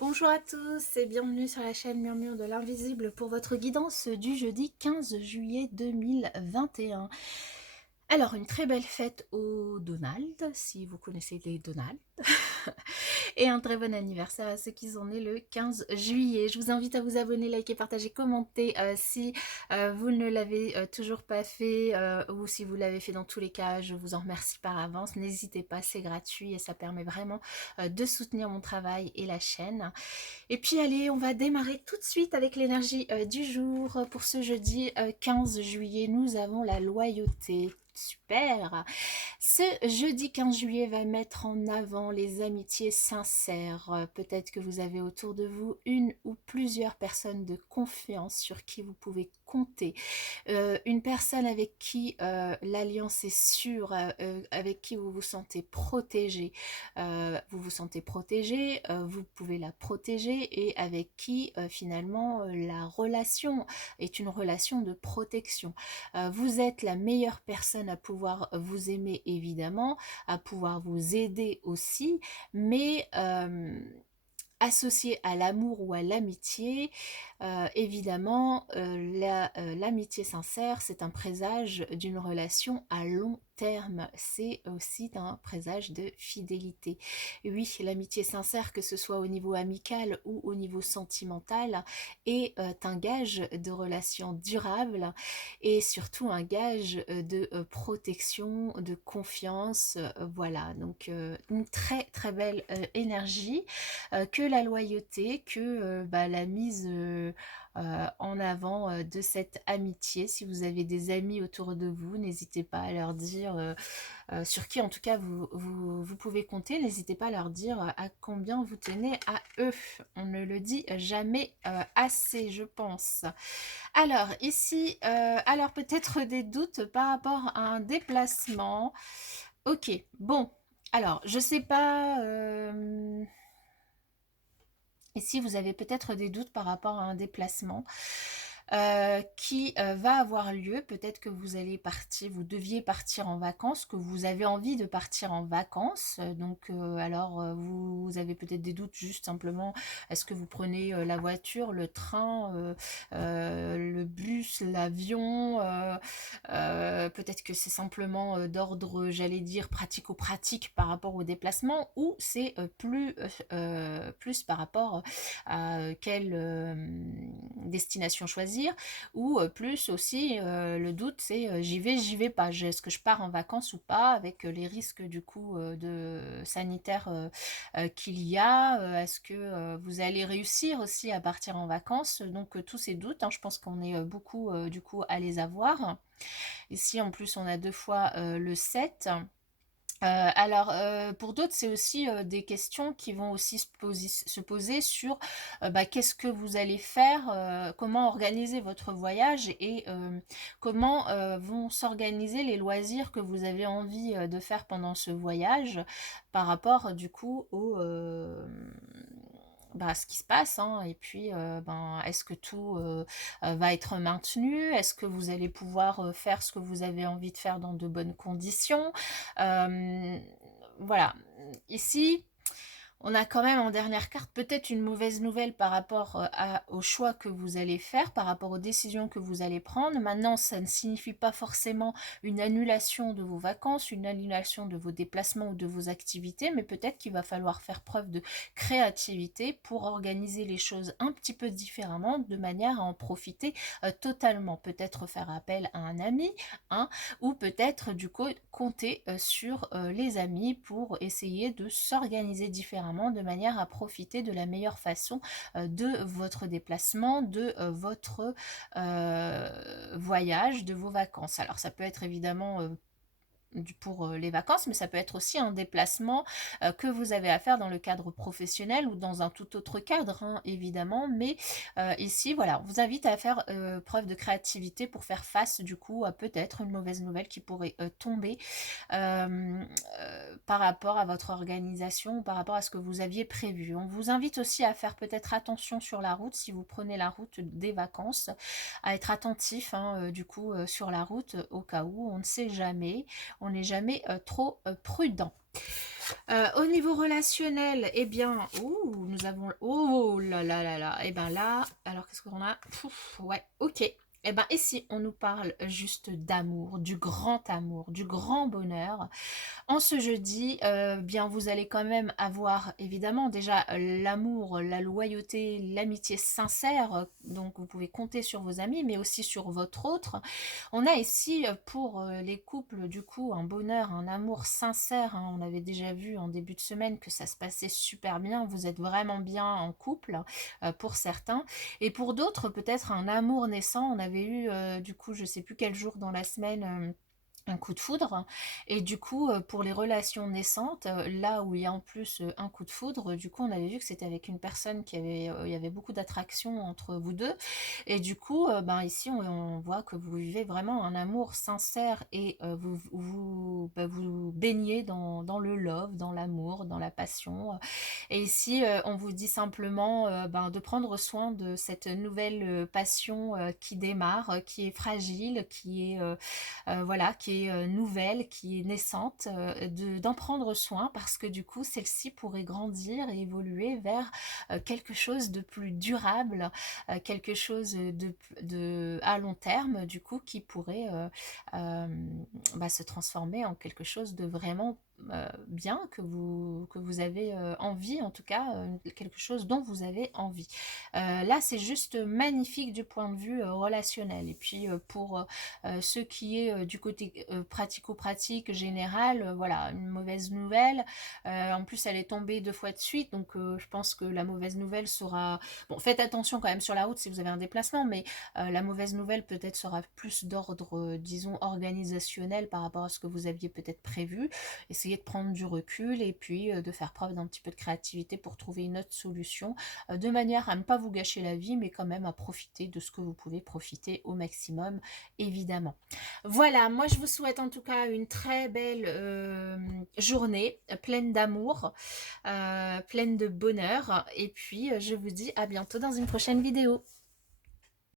Bonjour à tous et bienvenue sur la chaîne Murmure de l'Invisible pour votre guidance du jeudi 15 juillet 2021. Alors, une très belle fête au Donald, si vous connaissez les Donald. Et un très bon anniversaire à ceux qui sont nés le 15 juillet. Je vous invite à vous abonner, liker, partager, commenter si vous ne l'avez toujours pas fait ou si vous l'avez fait. Dans tous les cas, je vous en remercie par avance. N'hésitez pas, c'est gratuit et ça permet vraiment de soutenir mon travail et la chaîne. Et puis allez, on va démarrer tout de suite avec l'énergie du jour. Pour ce jeudi 15 juillet, nous avons la loyauté. Super. Ce jeudi 15 juillet va mettre en avant les amitiés sincères. Peut-être que vous avez autour de vous une ou plusieurs personnes de confiance sur qui vous pouvez compter. Une personne avec qui l'alliance est sûre, avec qui vous vous sentez protégé. Vous vous sentez protégé, vous pouvez la protéger et avec qui finalement la relation est une relation de protection. Vous êtes la meilleure personne à pouvoir vous aimer évidemment, à pouvoir vous aider aussi, mais associé à l'amour ou à l'amitié, évidemment, l'amitié sincère, c'est un présage d'une relation à long terme. C'est aussi un présage de fidélité. Et oui, l'amitié sincère, que ce soit au niveau amical ou au niveau sentimental, est un gage de relation durable et surtout un gage de protection, de confiance. Voilà, donc une très très belle énergie que la loyauté, que la mise en avant de cette amitié. Si vous avez des amis autour de vous, n'hésitez pas à leur dire, sur qui en tout cas vous pouvez compter, n'hésitez pas à leur dire à combien vous tenez à eux. On ne le dit jamais assez, je pense. Alors, ici, alors peut-être des doutes par rapport à un déplacement. Ok, bon. Alors, je sais pas... Ici, vous avez peut-être des doutes par rapport à un déplacement qui va avoir lieu. Peut-être que vous allez partir, vous deviez partir en vacances, que vous avez envie de partir en vacances. Donc, alors, vous avez peut-être des doutes juste simplement. Est-ce que vous prenez la voiture, le train, le bus, l'avion peut-être que c'est simplement d'ordre, j'allais dire, pratico-pratique par rapport au déplacement, ou c'est plus par rapport à quelle destination choisir, ou plus aussi le doute c'est j'y vais pas, est-ce que je pars en vacances ou pas, avec les risques du coup de sanitaires qu'il y a, est-ce que vous allez réussir aussi à partir en vacances, donc tous ces doutes, hein, je pense qu'on est beaucoup du coup à les avoir. Ici, en plus, on a deux fois le 7. Alors, pour d'autres, c'est aussi des questions qui vont aussi se poser sur qu'est-ce que vous allez faire, comment organiser votre voyage et comment vont s'organiser les loisirs que vous avez envie de faire pendant ce voyage par rapport du coup au, ce qui se passe, hein. Et puis est-ce que tout va être maintenu, est-ce que vous allez pouvoir faire ce que vous avez envie de faire dans de bonnes conditions. Euh, voilà, ici on a quand même en dernière carte peut-être une mauvaise nouvelle par rapport au choix que vous allez faire, par rapport aux décisions que vous allez prendre. Maintenant, ça ne signifie pas forcément une annulation de vos vacances, une annulation de vos déplacements ou de vos activités, mais peut-être qu'il va falloir faire preuve de créativité pour organiser les choses un petit peu différemment, de manière à en profiter totalement. Peut-être faire appel à un ami, hein, ou peut-être du coup compter sur les amis pour essayer de s'organiser différemment de manière à profiter de la meilleure façon de votre déplacement, de votre voyage, de vos vacances. Alors ça peut être évidemment pour les vacances, mais ça peut être aussi un déplacement que vous avez à faire dans le cadre professionnel ou dans un tout autre cadre, hein, évidemment. Mais ici, voilà, on vous invite à faire preuve de créativité pour faire face du coup à peut-être une mauvaise nouvelle qui pourrait tomber par rapport à votre organisation, par rapport à ce que vous aviez prévu. On vous invite aussi à faire peut-être attention sur la route, si vous prenez la route des vacances, à être attentif, hein, du coup sur la route au cas où, on ne sait jamais. On n'est jamais trop prudent. Au niveau relationnel, eh bien, nous avons, oh là là là là, eh bien là, alors qu'est-ce qu'on a? Pouf, ouais, ok. Eh bien, ici, on nous parle juste d'amour, du grand bonheur. En ce jeudi, bien vous allez quand même avoir évidemment déjà l'amour, la loyauté, l'amitié sincère, donc vous pouvez compter sur vos amis, mais aussi sur votre autre. On a ici pour les couples du coup un bonheur, un amour sincère, hein. On avait déjà vu en début de semaine que ça se passait super bien, vous êtes vraiment bien en couple pour certains, et pour d'autres peut-être un amour naissant. On avait eu du coup je sais plus quel jour dans la semaine un coup de foudre, et du coup pour les relations naissantes, là où il y a en plus un coup de foudre, du coup on avait vu que c'était avec une personne qui avait il y avait beaucoup d'attraction entre vous deux, et du coup ben ici on voit que vous vivez vraiment un amour sincère, et vous baignez dans le love, dans l'amour, dans la passion, et ici on vous dit simplement ben, de prendre soin de cette nouvelle passion qui démarre, qui est fragile, qui est voilà, qui est nouvelle, qui est naissante, d'en prendre soin, parce que du coup celle-ci pourrait grandir et évoluer vers quelque chose de plus durable, quelque chose à long terme, du coup qui pourrait euh, bah, se transformer en quelque chose de vraiment bien, que vous avez envie, en tout cas quelque chose dont vous avez envie. Là c'est juste magnifique du point de vue relationnel. Et puis pour ce qui est du côté pratico-pratique général, voilà, une mauvaise nouvelle. En plus, elle est tombée 2 fois de suite, donc je pense que la mauvaise nouvelle sera... Bon, faites attention quand même sur la route si vous avez un déplacement, mais la mauvaise nouvelle peut-être sera plus d'ordre, disons, organisationnel par rapport à ce que vous aviez peut-être prévu. Essayez de prendre du recul et puis de faire preuve d'un petit peu de créativité pour trouver une autre solution, de manière à ne pas vous gâcher la vie, mais quand même à profiter de ce que vous pouvez profiter au maximum, évidemment. Voilà, moi je vous souhaite en tout cas une très belle journée, pleine d'amour, pleine de bonheur. Et puis je vous dis à bientôt dans une prochaine vidéo.